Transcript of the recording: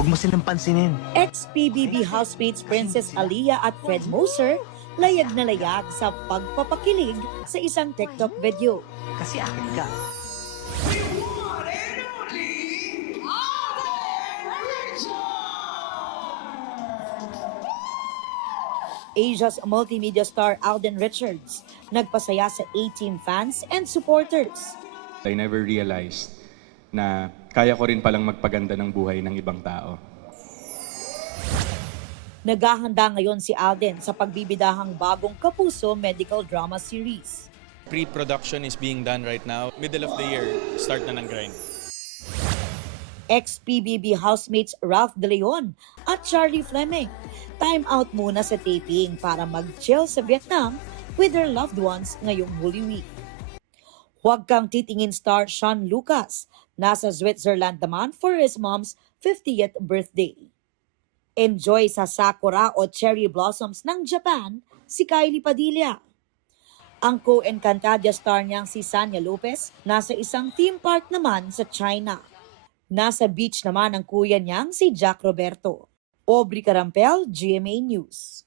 Huwag mo silang pansinin. Ex-PBB housemates Princess Aliyah at Fred Moser layag na layag sa pagpapakilig sa isang TikTok video. Kasi akin ka. Asia's multimedia star Alden Richards nagpasaya sa A-Team fans and supporters. I never realized na kaya ko rin palang magpaganda ng buhay ng ibang tao. Naghahanda ngayon si Alden sa pagbibidahang bagong Kapuso medical drama series. Pre-production is being done right now. Middle of the year, start na ng grind. Ex-PBB housemates Ralph De Leon at Charlie Fleming time out muna sa taping para mag-chill sa Vietnam with their loved ones ngayong Holy Week. Huwag kang titingin star Sean Lucas, nasa Switzerland naman for his mom's 50th birthday. Enjoy sa sakura o cherry blossoms ng Japan si Kylie Padilla. Ang co-Encantadia star niyang si Sanya Lopez nasa isang theme park naman sa China. Nasa beach naman ang kuya niyang si Jack Roberto. Aubrey Carampel, GMA News.